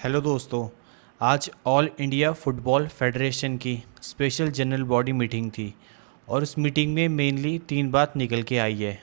Hello दोस्तों। आज all India football federation की स्पेशल जनरल बॉडी मीटिंग थी और उस मीटिंग में मेनली तीन बात निकल के आई है।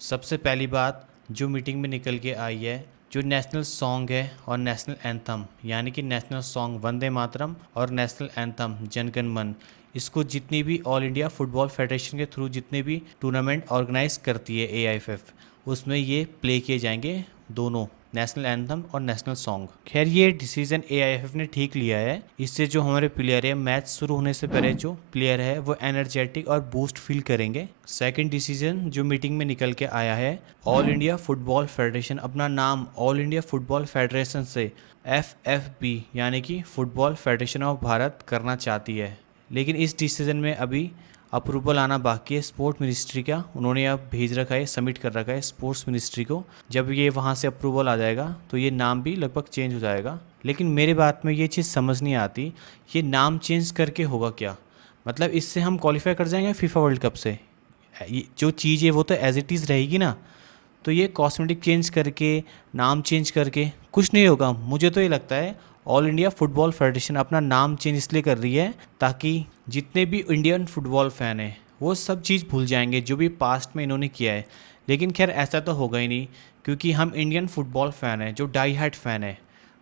सबसे पहली बात जो मीटिंग में निकल के आई है, जो नेशनल सॉन्ग है और नेशनल एंथम, यानी कि नेशनल सॉन्ग वंदे मातरम और नेशनल एंथम जन गण मन, इसको जितनी भी ऑल इंडिया फुटबॉल फेडरेशन के थ्रू जितने भी टूर्नामेंट ऑर्गेनाइज करती है एआईएफएफ, उसमें ये प्ले किए जाएंगे दोनों, नेशनल एंथम और नेशनल सॉन्ग। खैर ये डिसीजन एआईएफएफ ने ठीक लिया है। इससे जो हमारे प्लेयर है, मैच शुरू होने से पहले जो प्लेयर है वो एनर्जेटिक और बूस्ट फील करेंगे। सेकंड डिसीजन जो मीटिंग में निकल के आया है, ऑल इंडिया फुटबॉल फेडरेशन अपना नाम ऑल इंडिया फुटबॉल फेडरेशन से एफएफबी यानी कि फुटबॉल फेडरेशन ऑफ भारत करना चाहती है। लेकिन इस डिसीजन में अभी अप्रूवल आना बाकी है स्पोर्ट मिनिस्ट्री का। उन्होंने अब भेज रखा है, सबमिट कर रखा है स्पोर्ट्स मिनिस्ट्री को। जब ये वहाँ से अप्रूवल आ जाएगा तो ये नाम भी लगभग चेंज हो जाएगा। लेकिन मेरे बात में ये चीज़ समझ नहीं आती, ये नाम चेंज करके होगा क्या? मतलब इससे हम क्वालिफाई कर जाएंगे फीफा वर्ल्ड कप से? ये जो चीज़ है वो तो एज इट इज़ रहेगी ना। तो ये कॉस्मेटिक चेंज करके, नाम चेंज करके कुछ नहीं होगा। मुझे तो ये लगता है ऑल इंडिया फुटबॉल फेडरेशन अपना नाम चेंज इसलिए कर रही है ताकि जितने भी इंडियन फुटबॉल फ़ैन हैं वो सब चीज़ भूल जाएंगे जो भी पास्ट में इन्होंने किया है। लेकिन खैर ऐसा तो होगा ही नहीं, क्योंकि हम इंडियन फुटबॉल फ़ैन हैं, जो डाई हार्ट फ़ैन है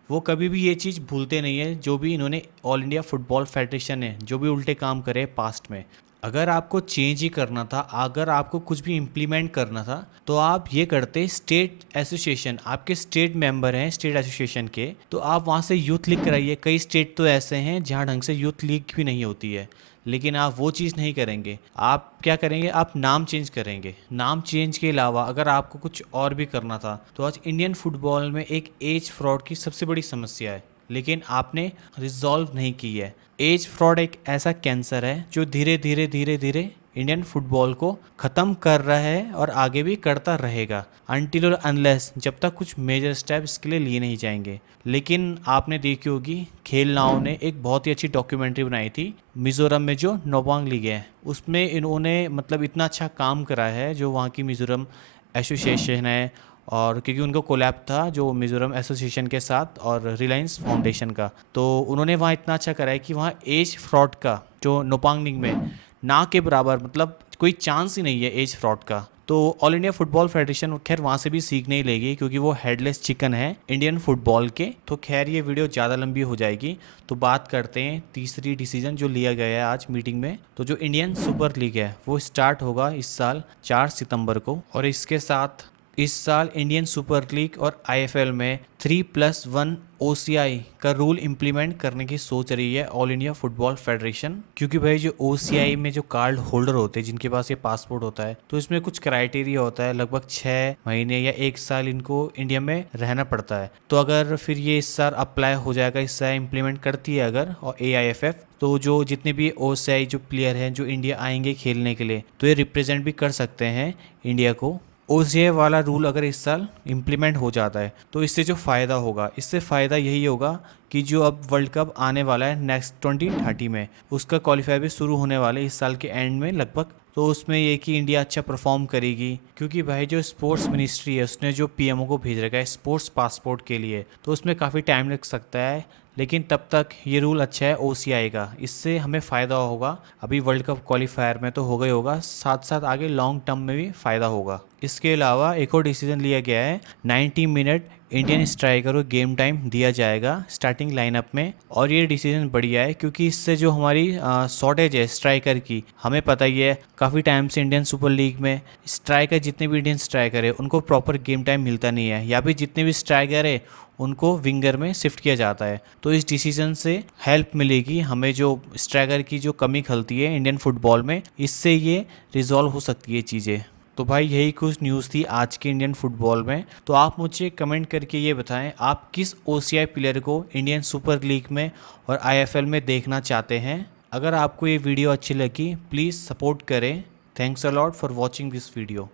वो कभी भी ये चीज़ भूलते नहीं है जो भी इन्होंने ऑल इंडिया फुटबॉल फेडरेशन ने जो भी उल्टे काम करे पास्ट में। अगर आपको चेंज ही करना था, अगर आपको कुछ भी इम्प्लीमेंट करना था, तो आप ये करते स्टेट एसोसिएशन, आपके स्टेट मेंबर हैं स्टेट एसोसिएशन के, तो आप वहाँ से यूथ लीग कराइए। कई स्टेट तो ऐसे हैं जहाँ ढंग से यूथ लीग भी नहीं होती है। लेकिन आप वो चीज़ नहीं करेंगे। आप क्या करेंगे? आप नाम चेंज करेंगे। नाम चेंज के अलावा अगर आपको कुछ और भी करना था, तो आज इंडियन फुटबॉल में एक एज फ्रॉड की सबसे बड़ी समस्या है, लेकिन आपने रिजॉल्व नहीं की है। एज फ्रॉड एक ऐसा कैंसर है जो धीरे धीरे धीरे धीरे इंडियन फुटबॉल को ख़त्म कर रहा है और आगे भी करता रहेगा, अनटिल और अनलेस, जब तक कुछ मेजर स्टेप इसके लिए लिए नहीं जाएंगे। लेकिन आपने देखी होगी, खेल नाव ने एक बहुत ही अच्छी डॉक्यूमेंट्री बनाई थी मिज़ोरम में जो नोबांग लीग है, उसमें इन्होंने मतलब इतना अच्छा काम करा है जो वहाँ की मिज़ोरम एसोसिएशन है। और क्योंकि उनको कोलैब था जो मिज़ोरम एसोसिएशन के साथ और रिलायंस फाउंडेशन का, तो उन्होंने वहाँ इतना अच्छा करा है कि वहाँ एज फ्रॉड का जो नोपांगनिंग में ना के बराबर, मतलब कोई चांस ही नहीं है एज फ्रॉड का। तो ऑल इंडिया फुटबॉल फेडरेशन खैर वहाँ से भी सीखने ही लेगी, क्योंकि वो हेडलेस चिकन है इंडियन फुटबॉल के। तो खैर ये वीडियो ज़्यादा लंबी हो जाएगी, तो बात करते हैं तीसरी डिसीजन जो लिया गया है आज मीटिंग में। तो जो इंडियन सुपर लीग है वो स्टार्ट होगा इस साल 4 सितंबर को, और इसके साथ इस साल इंडियन सुपर लीग और आईएफएल में 3+1 ओसीआई का रूल इम्प्लीमेंट करने की सोच रही है ऑल इंडिया फुटबॉल फेडरेशन। क्योंकि भाई जो ओसीआई में जो कार्ड होल्डर होते हैं, जिनके पास ये पासपोर्ट होता है, तो इसमें कुछ क्राइटेरिया होता है, लगभग 6 महीने या 1 साल इनको इंडिया में रहना पड़ता है। तो अगर फिर ये इस साल अप्लाई हो जाएगा, इस साल इम्प्लीमेंट करती है अगर और एआईएफएफ, तो जो जितने भी ओसीआई जो प्लेयर हैं जो इंडिया आएंगे खेलने के लिए, तो ये रिप्रेजेंट भी कर सकते हैं इंडिया को। ओसीए वाला रूल अगर इस साल इम्प्लीमेंट हो जाता है, तो इससे जो फ़ायदा होगा, इससे फ़ायदा यही होगा कि जो अब वर्ल्ड कप आने वाला है नेक्स्ट 2030 में, उसका क्वालिफाई भी शुरू होने वाले इस साल के एंड में लगभग। तो उसमें ये कि इंडिया अच्छा परफॉर्म करेगी, क्योंकि भाई जो स्पोर्ट्स मिनिस्ट्री है उसने जो पीएमओ को भेज रखा है स्पोर्ट्स पासपोर्ट के लिए, तो उसमें काफ़ी टाइम लग सकता है। लेकिन तब तक ये रूल अच्छा है ओसीआई का, इससे हमें फ़ायदा होगा। अभी वर्ल्ड कप क्वालिफायर में तो होगा ही होगा, साथ साथ आगे लॉन्ग टर्म में भी फ़ायदा होगा। इसके अलावा एक और डिसीजन लिया गया है, 90 मिनट इंडियन स्ट्राइकर को गेम टाइम दिया जाएगा स्टार्टिंग लाइनअप में। और ये डिसीजन बढ़िया है, क्योंकि इससे जो हमारी शॉर्टेज है स्ट्राइकर की, हमें पता ही है काफ़ी टाइम से इंडियन सुपर लीग में स्ट्राइकर, जितने भी इंडियन स्ट्राइकर है उनको प्रॉपर गेम टाइम मिलता नहीं है, या फिर जितने भी स्ट्राइकर है उनको विंगर में शिफ्ट किया जाता है। तो इस डिसीजन से हेल्प मिलेगी हमें, जो स्ट्राइकर की जो कमी खलती है इंडियन फुटबॉल में, इससे ये रिजॉल्व हो सकती है चीज़ें। तो भाई यही कुछ न्यूज़ थी आज के इंडियन फुटबॉल में। तो आप मुझे कमेंट करके ये बताएं, आप किस ओसीआई प्लेयर को इंडियन सुपर लीग में और आईएफएल में देखना चाहते हैं। अगर आपको ये वीडियो अच्छी लगी, प्लीज़ सपोर्ट करें। Thanks a lot for watching this video.